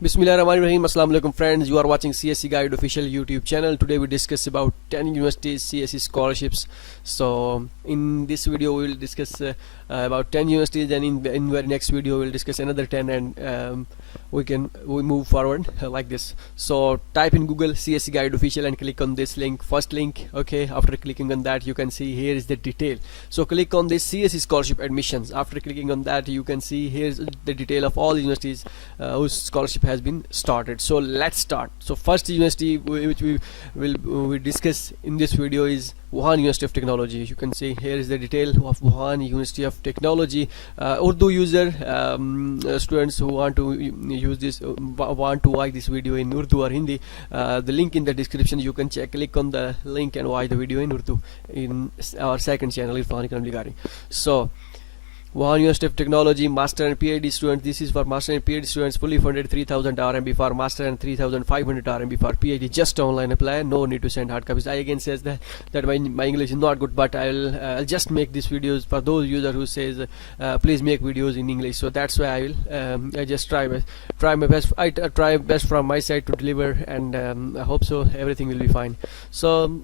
Bismillahirrahmanirrahim. Assalamu alaikum friends. You are watching CSC Guide official YouTube channel. Today we discuss about 10 universities CSC scholarships. So in this video we will discuss about 10 universities, and in very next video we will discuss another 10, and we move forward like this. So type in Google CSC Guide official and click on this link, first link. Okay, after clicking on that you can see here is the detail. So click on this CSC scholarship admissions. After clicking on that you can see here's the detail of all the universities whose scholarship has been started. So let's start. So first university which we will discuss in this video is Wuhan University of Technology. You can see here is the detail of Wuhan University of Technology. Urdu user students who want to use this want to watch this video in Urdu or Hindi, the link in the description. You can click on the link and watch the video in Urdu in our second channel, Irfan Economic Regarding. So Wuhan University of Technology, Master and PhD students. This is for Master and PhD students, fully funded 3000 RMB for Master and 3500 RMB for PhD. Just online apply, no need to send hard copies. I again says that my English is not good, but I'll just make these videos for those users who says please make videos in English. So that's why I will I just try my best. I try best from my side to deliver, and I hope so everything will be fine. So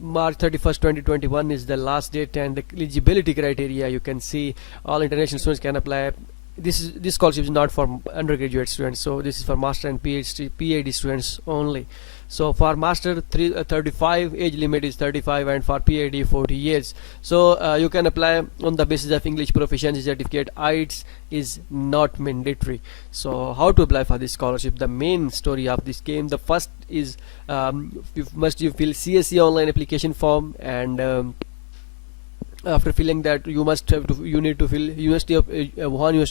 March 31st 2021 is the last date, and the eligibility criteria you can see. All international students can apply. This scholarship is not for undergraduate students, so this is for master and PhD students only. So for master 35, age limit is 35, and for PhD 40 years. So you can apply on the basis of English proficiency certificate. IELTS is not mandatory. So how to apply for this scholarship? The main story of this game. The first is you fill CSC online application form, and after filling that you need to fill Wuhan University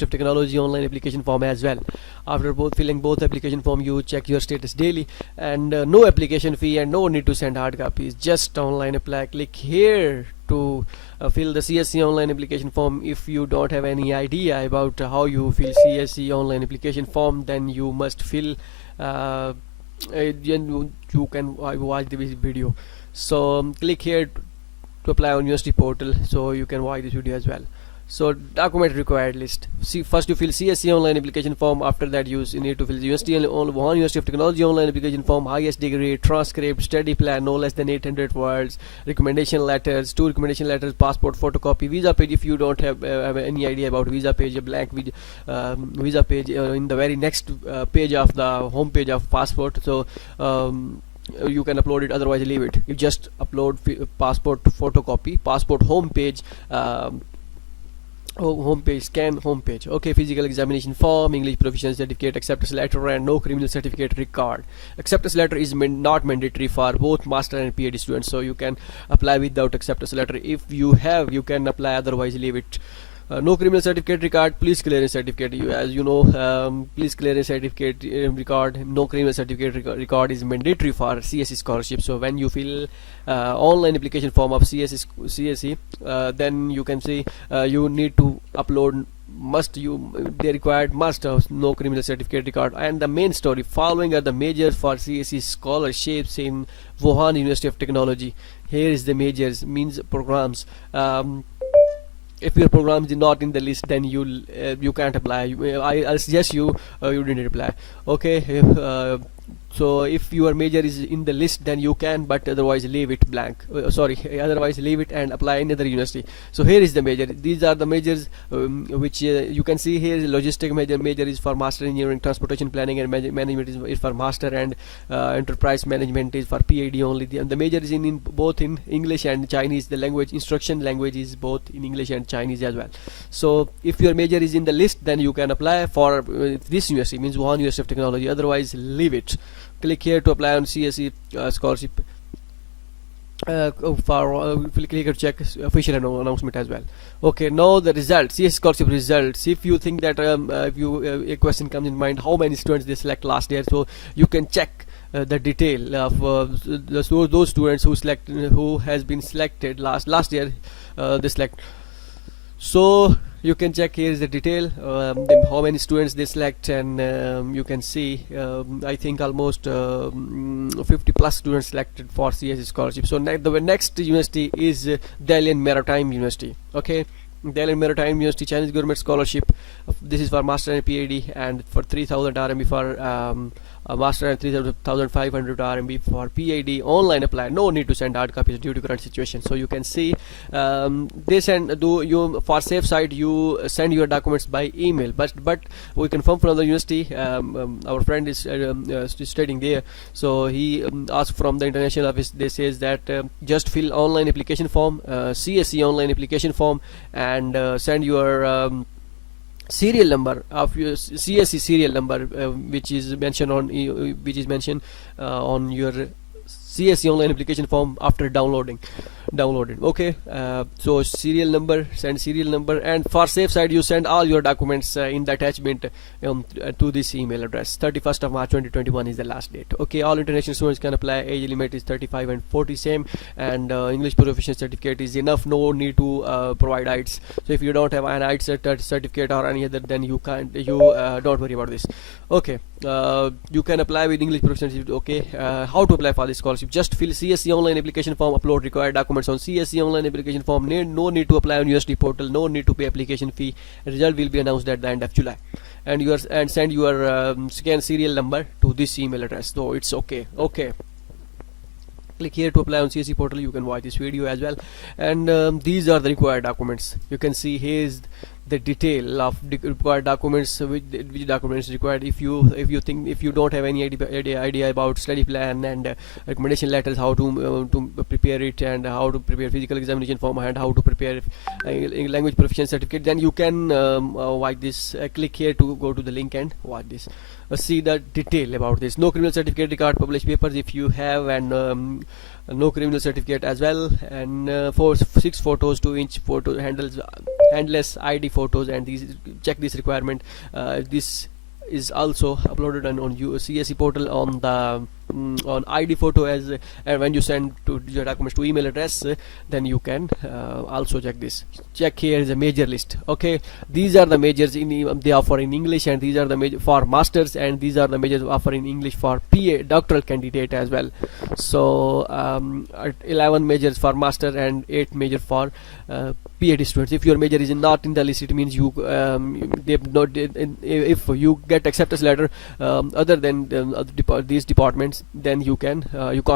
of Technology online application form as well. After filling both application form, you check your status daily, and no application fee and no need to send hard copies, just online apply. Click here to fill the CSC online application form. If you don't have any idea about how you fill CSC online application form, then you must fill you can watch the video. So click here to apply on university portal, so you can watch this video as well. So document required list. See, first you fill CSC online application form. After that you need to fill Wuhan University of Technology online application form, highest degree, transcript, study plan no less than 800 words, recommendation letters, 2 recommendation letters, passport photocopy, visa page. If you don't have any idea about visa page, a blank visa page in the very next page of the home page of passport. So you can upload it, otherwise leave it. You just upload passport photocopy, passport home page, scan home page. Okay, physical examination form, English proficiency certificate, acceptance letter, and no criminal certificate record. Acceptance letter is not mandatory for both master and PhD students, so you can apply without acceptance letter. If you have, you can apply, otherwise leave it. No criminal certificate record, police clearance certificate. As you know, police clearance certificate record, no criminal certificate record is mandatory for CSC scholarship. So when you fill online application form of CSC, then you can see you need to upload they required must have no criminal certificate record. And the main story following are the majors for CSC scholarships in Wuhan University of Technology. Here is the majors, means programs. If your program is not in the list, then you can't apply. I suggest you didn't apply. Okay, so if your major is in the list, then you can, but otherwise leave it blank. Otherwise leave it and apply another university. So here is the major. These are the majors which you can see here. Logistic major is for master engineering, transportation planning and management is for master, and enterprise management is for PhD only. The major is in both in English and Chinese. The language instruction language is both in English and Chinese as well. So if your major is in the list, then you can apply for this university, means Wuhan University of Technology. Otherwise leave it. Click here to apply on CSC scholarship. Click here to check official announcement as well. Okay, now the results, CSC scholarship results. If you think that a question comes in mind, how many students they select last year, so you can check the detail of those students who has been selected last year. They select. So you can check here is the detail, how many students they select, and you can see I think almost 50 plus students selected for CSC scholarship. So the next university is Dalian Maritime University. Okay, Dalian Maritime University Chinese Government Scholarship. This is for master and PhD, and for 3000 RMB for a master and 3500 RMB for PhD. Online apply, no need to send hard copies due to current situation. So you can see they send, do you, for safe side, you send your documents by email, but we confirm from the university, our friend is studying there, so he asked from the international office. They says that just fill online application form, CSC online application form, and send your serial number of your CSC serial number, which is mentioned on your CSC online application form after downloading. Okay, so serial number, send serial number, and for safe side you send all your documents in the attachment to this email address. 31st of March 2021 is the last date. Okay, all international students can apply. Age limit is 35 and 40 same, and English proficiency certificate is enough, no need to provide IELTS. So if you don't have an IELTS certificate or any other, then you can't, don't worry about this. Okay, you can apply with English proficiency. Okay, how to apply for this scholarship? Just fill CSC online application form, upload required documents on CSC online application form. No need to apply on university portal, no need to pay application fee. Result will be announced at the end of July, and send your scan serial number to this email address. So it's okay. Click here to apply on CSC portal. You can watch this video as well, and these are the required documents. You can see here is the detail of required documents, which documents required. If you don't have any idea about study plan and recommendation letters, how to prepare it, and how to prepare physical examination form, and how to prepare language proficiency certificate, then you can watch this. Click here to go to the link and watch this. See the detail about this. No criminal certificate required, published papers if you have, and no criminal certificate as well, and 6 photos, 2-inch photo handless ID photos, and these check this requirement. This is also uploaded on CSC portal on the on ID photo as, and when you send to your documents to email address, then you can also check this. Check here is a major list. Okay, these are the majors they offer in English, and these are the major for masters, and these are the majors offer in English for PA doctoral candidate as well. So 11 majors for master and 8 major for PhD students. If your major is not in the list, it means you if you get acceptance letter other than these departments, then you can't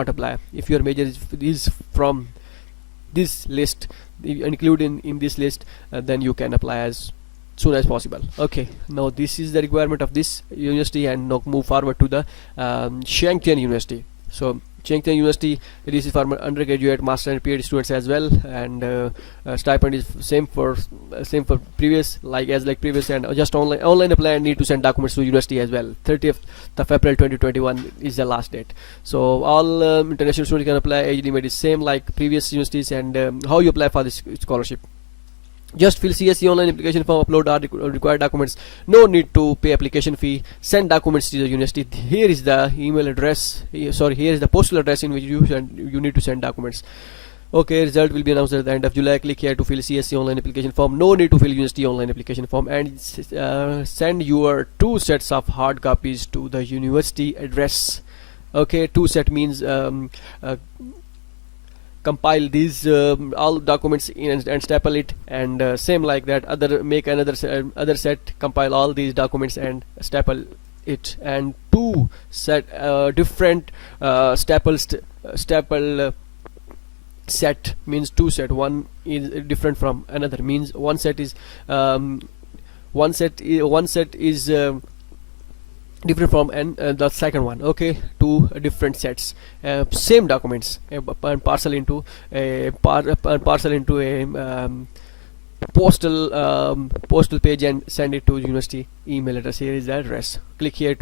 apply. If your major is from this list, included in this list, then you can apply as soon as possible. Okay, now this is the requirement of this university, and now move forward to the Xiangtan University. So chang'an University, this is for undergraduate, master and PhD students as well, and stipend is same for previous, like previous, and just online apply, and need to send documents to university as well. 30th of April 2021 is the last date. So all international students can apply. Age limit is same like previous universities, and how you apply for this scholarship: just fill CSC online application form, upload our required documents, no need to pay application fee, send documents to the university. Here is the email address, here is the postal address in which you need to send documents. Okay, result will be announced at the end of July. Click here to fill CSC online application form, no need to fill university online application form, and send your 2 sets of hard copies to the university address. Okay, 2 set means compile these all documents in and staple it, and same like that, make another set, compile all these documents and staple it, and 2 set different staple set means 2 set. One is different from another, means one set is different from the second one. Okay, 2 different sets, same documents, and parcel into a postal page, and send it to university email address. Here is the address. Click here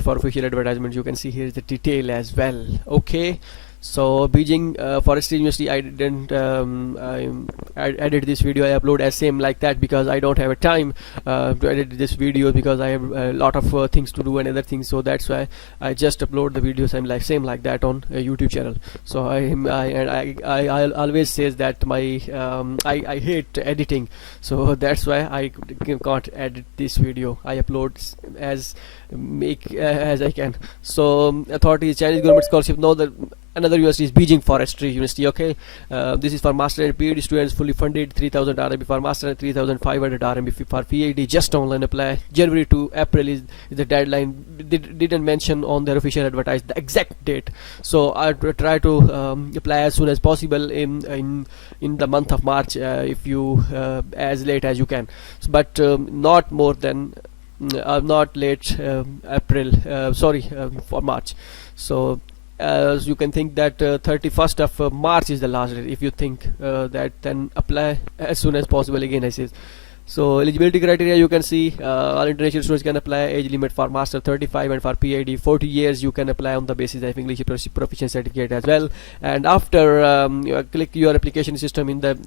for official advertisement. You can see here is the detail as well. Okay, so Beijing Forestry University, I didn't I edit this video. I upload as same like that because I don't have a time to edit this video, because I have a lot of things to do and other things. So that's why I just upload the videos and same like that on a YouTube channel. So I always says that my I hate editing, so that's why I can't edit this video. I upload as I can. So authorities, Chinese government scholarship. Now that Another university is Beijing Forestry University. Okay, this is for master and PhD students, fully funded, 3000 RMB for master and 3500 RMB for PhD. Just online apply. January to April is the deadline. They didn't mention on their official advertise the exact date, so I try to apply as soon as possible in the month of March, if you as late as you can, but not more than not late April, for March. So as you can think that 31st of March is the last date. If you think that, then apply as soon as possible. Again I say, so eligibility criteria, you can see all international students can apply. Age limit for master 35 and for PhD 40 years. You can apply on the basis of English proficiency certificate as well. And after you click your application system in the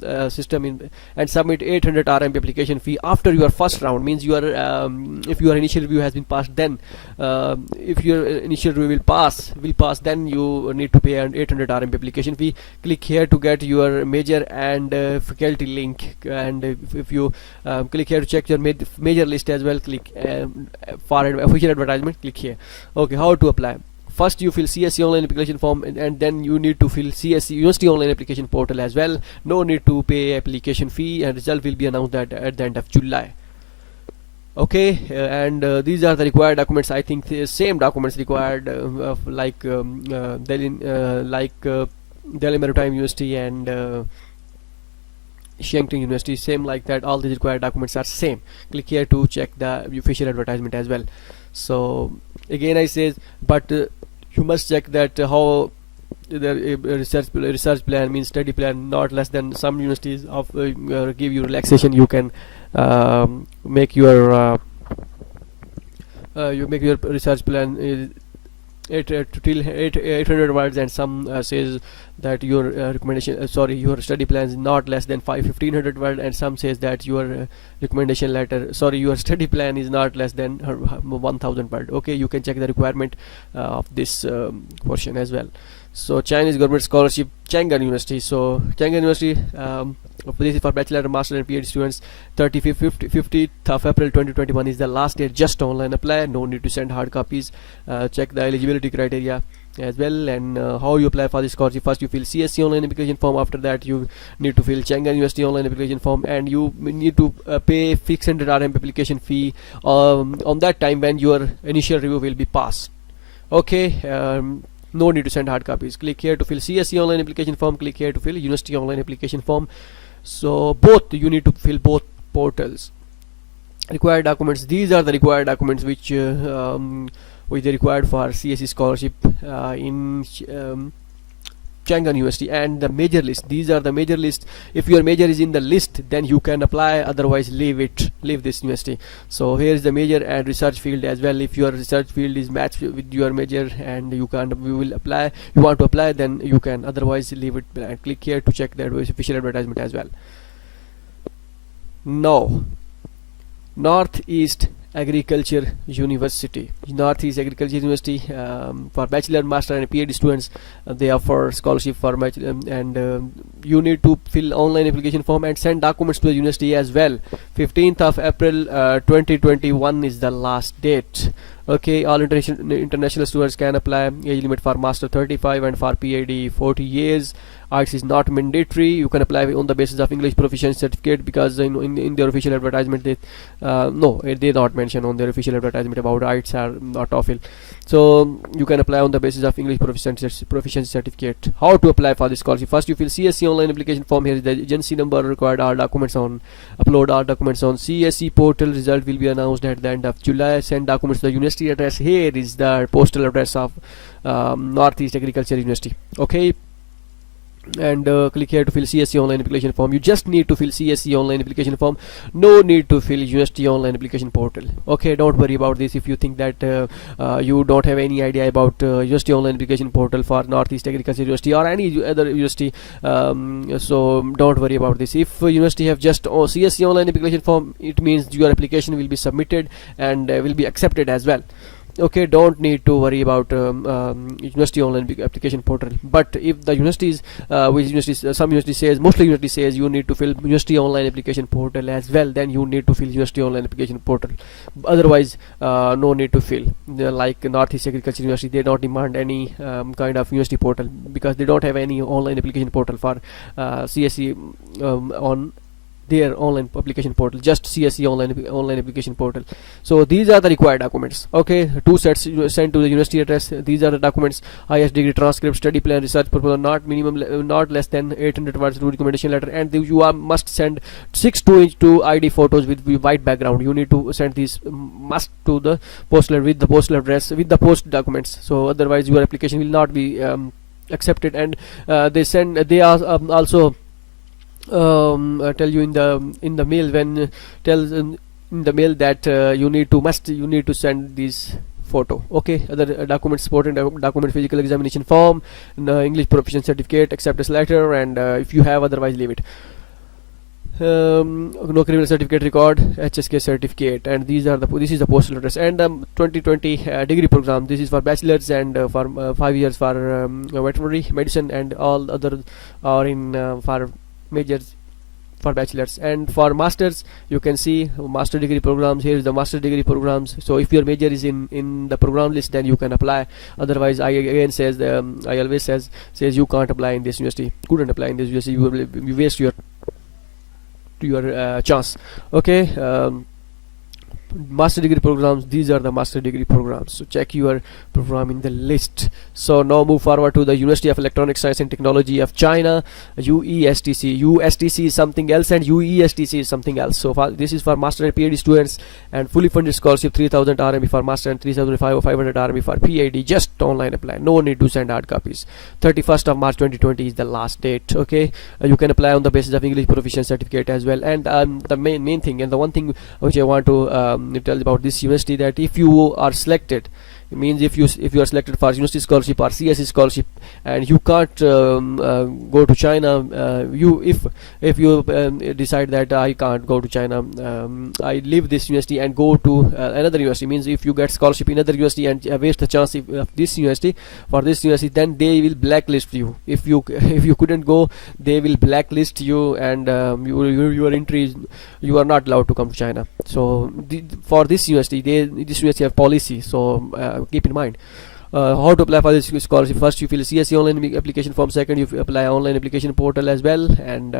and submit 800 RMB application fee after your first round. Means you are if your initial review has been passed, then if your initial review will pass, then you need to pay an 800 RMB application fee. Click here to get your major and faculty link, and if you click here to check your major list as well, click for official advertisement, click here. Okay, how to apply? First you fill CSC online application form, and then you need to fill CSC University online application portal as well. No need to pay application fee, and result will be announced at the end of July. Okay, and these are the required documents. I think the same documents required like Delhi Maritime University and xiangtan University, same like that. All these required documents are same. Click here to check the official advertisement as well. So again I say, but you must check that how the research plan, means study plan, not less than some universities of give you relaxation. You can make your research plan till 800 words, and some says that your recommendation your study plan is not less than 1500 words, and some says that your recommendation letter, your study plan is not less than 1000 words. Okay, you can check the requirement of this portion as well. So Chinese government scholarship, Chang'an University. So Chang'an University, this is for bachelor, master and PhD students. 15th of April 2021 is the last date. Just online apply, no need to send hard copies. Check the eligibility criteria as well, and how you apply for this scholarship. First you fill CSC online application form. After that you need to fill Chang'an University online application form, and you need to pay 600 RMB application fee on that time when your initial review will be passed. Okay, no need to send hard copies. Click here to fill CSC online application form, click here to fill University online application form. So both, you need to fill both portals. Required documents, these are the required documents which they required for CSC scholarship in Chang'an University. And the major list, these are the major list. If your major is in the list, then you can apply, otherwise leave this university. So here is the major and research field as well. If your research field is matched with your major and you want to apply, then you can, otherwise leave it blank. Click here to check the official advertisement as well. Now, Northeast Agriculture University. Northeast Agriculture University for bachelor, master and PhD students, they offer scholarship for and you need to fill online application form and send documents to the university as well. 15th of April 2021 is the last date. Okay, all international students can apply. Age limit for master 35 and for PhD 40 years. IELTS is not mandatory. You can apply on the basis of English proficiency certificate, because in their official advertisement they not mention on their official advertisement about IELTS or not TOEFL. So you can apply on the basis of English proficiency certificate. How to apply for this scholarship? First you fill CSC online application form. Here is the agency number required. All documents on upload all documents on CSC portal. Result will be announced at the end of July. Send documents to the university address. Here is the postal address of Northeast Agriculture University. Okay, and click here to fill CSC online application form. You just need to fill CSC online application form, no need to fill university online application portal. Okay, don't worry about this. If you think that you don't have any idea about university online application portal for Northeast Agriculture University or any other university, so don't worry about this. If university have just CSC online application form, it means your application will be submitted and will be accepted as well. okay, don't need to worry about university online application portal. But if the universities, which universities, some university says, mostly university says you need to fill university online application portal as well, then you need to fill university online application portal. Otherwise, no need to fill. Like Northeast Agriculture University, they don't demand any kind of university portal because they don't have any online application portal for CSC on their online application portal, just CSC online application portal. So these are the required documents. Okay, 2 sets sent to the university address. These are the documents: highest degree transcript, study plan, research proposal, not less than 800 words, to recommendation letter, and must send 6 2-inch to ID photos with white background. You need to send these must to the postal with the postal address with the post documents. So otherwise your application will not be accepted. And they are also tell you in the mail, when tells in the mail that you need to send these photo. Okay, other documents: supporting document, physical examination form, English proficiency certificate, acceptance letter, and if you have, otherwise leave it. No criminal certificate record, HSK certificate, and this is the postal address. And 2020 degree program. This is for bachelors, and for 5 years for veterinary medicine, and all other are in for majors for bachelors. And for masters, you can see master degree programs. Here is the master degree programs. So if your major is in the program list, then you can apply. Otherwise, I always says you can't apply in this university, couldn't apply in this university. You waste your chance. Okay, master degree programs, these are the master degree programs, so check your program in the list. So now move forward to the University of Electronic Science and Technology of China, UESTC. USTC is something else and UESTC is something else. So this is for master and PhD students, and fully funded scholarship, 3000 RMB for master and 3500 RMB for PhD. Just online apply, no need to send hard copies. 31st of March 2020 is the last date. Okay, you can apply on the basis of English proficiency certificate as well. And the main thing, and the one thing which I want to tell about this university, that if you are selected, it means if you are selected for university scholarship or CSC scholarship, and you can't go to China, if you decide that I can't go to China, I leave this university and go to another university, means if you get scholarship in another university and waste the chance of this university, then they will blacklist you. If you couldn't go, they will blacklist you, and your entry, you are not allowed to come to China. So for this university have policy. So keep in mind how to apply for this scholarship. First, you fill CSC online application form. Second, you apply online application portal as well, and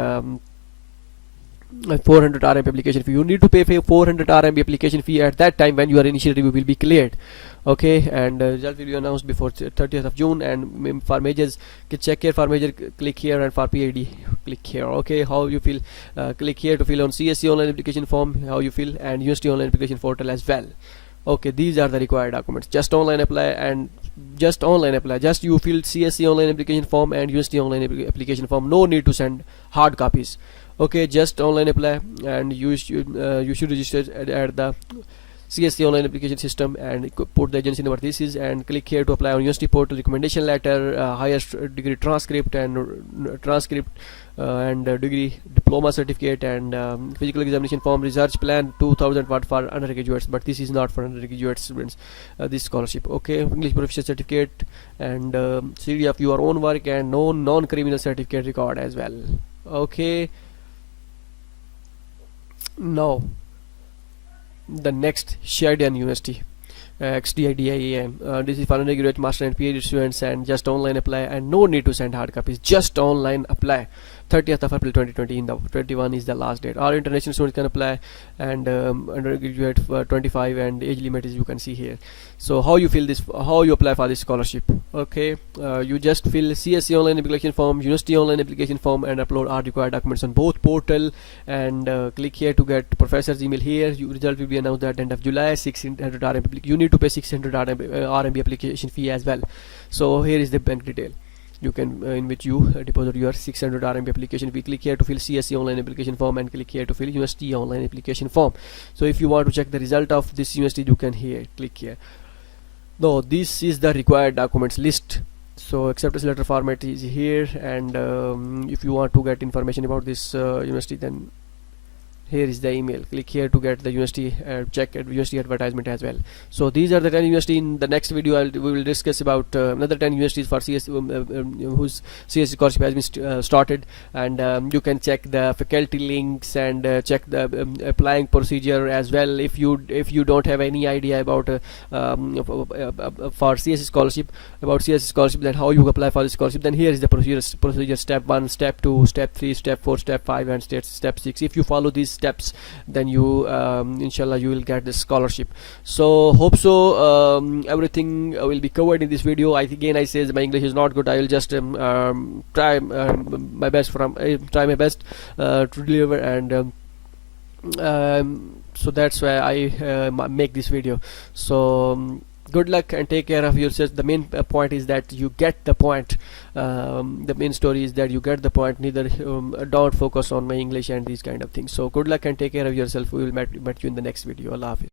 400 RMB application fee. You need to pay 400 RMB application fee at that time when your initial review will be cleared. Okay, and result will be announced before 30th of June. And for majors, check here. For major, click here, and for PhD, click here. Okay, how you fill? Click here to fill on CSC online application form, how you fill, and university online application portal as well. Okay, these are the required documents. Just online apply, and just you fill CSC online application form and university online application form. No need to send hard copies. Okay, just online apply, and you should register at the CSC online application system and put the agency number this is, and click here to apply on university portal, recommendation letter, highest degree transcript, and degree diploma certificate, and physical examination form, research plan, 2000 watt for undergraduates, but this is not for undergraduate students, this scholarship. Okay, English proficiency certificate, and CD of your own work, and non-criminal certificate record as well. Okay, now the next, Xiangtan University, XDIDIAM. This is for undergraduate, master and PhD students, and just online apply, and no need to send hard copies. Just online apply. 30th of April 2020 in the 21 is the last date. All international students can apply, and undergraduate 25, and age limit is, you can see here. So how you fill this, how you apply for this scholarship? Okay, you just fill CSC online application form, university online application form, and upload all required documents on both portal, and click here to get professor's email here. Your result will be announced at the end of July. 600 RMB. You need to pay 600 RMB application fee as well. So here is the bank detail. You can in which you deposit your 600 RMB application fee. Click here to fill CSC online application form, and click here to fill university online application form. So if you want to check the result of this university, you can here click here. Now this is the required documents list. So acceptance letter format is here, and if you want to get information about this university, then here is the email. Click here to get the university, check at university advertisement as well. So these are the 10 universities. In the next video we will discuss about another 10 universities for CS whose CSC scholarship has been started, and you can check the faculty links and check the applying procedure as well. If you don't have any idea about for CSC scholarship, then how you apply for the scholarship, then here is the procedure: step 1, step 2, step 3, step 4, step 5, and step 6. If you follow these steps, then you inshallah you will get the scholarship. So hope so everything will be covered in this video. I say my English is not good. I will just try my best to deliver, and so that's why I make this video. So good luck and take care of yourself. The main point is that you get the point. The main story is that you get the point. Neither don't focus on my English and these kind of things. So good luck and take care of yourself. We will meet you in the next video. Allah Hafiz.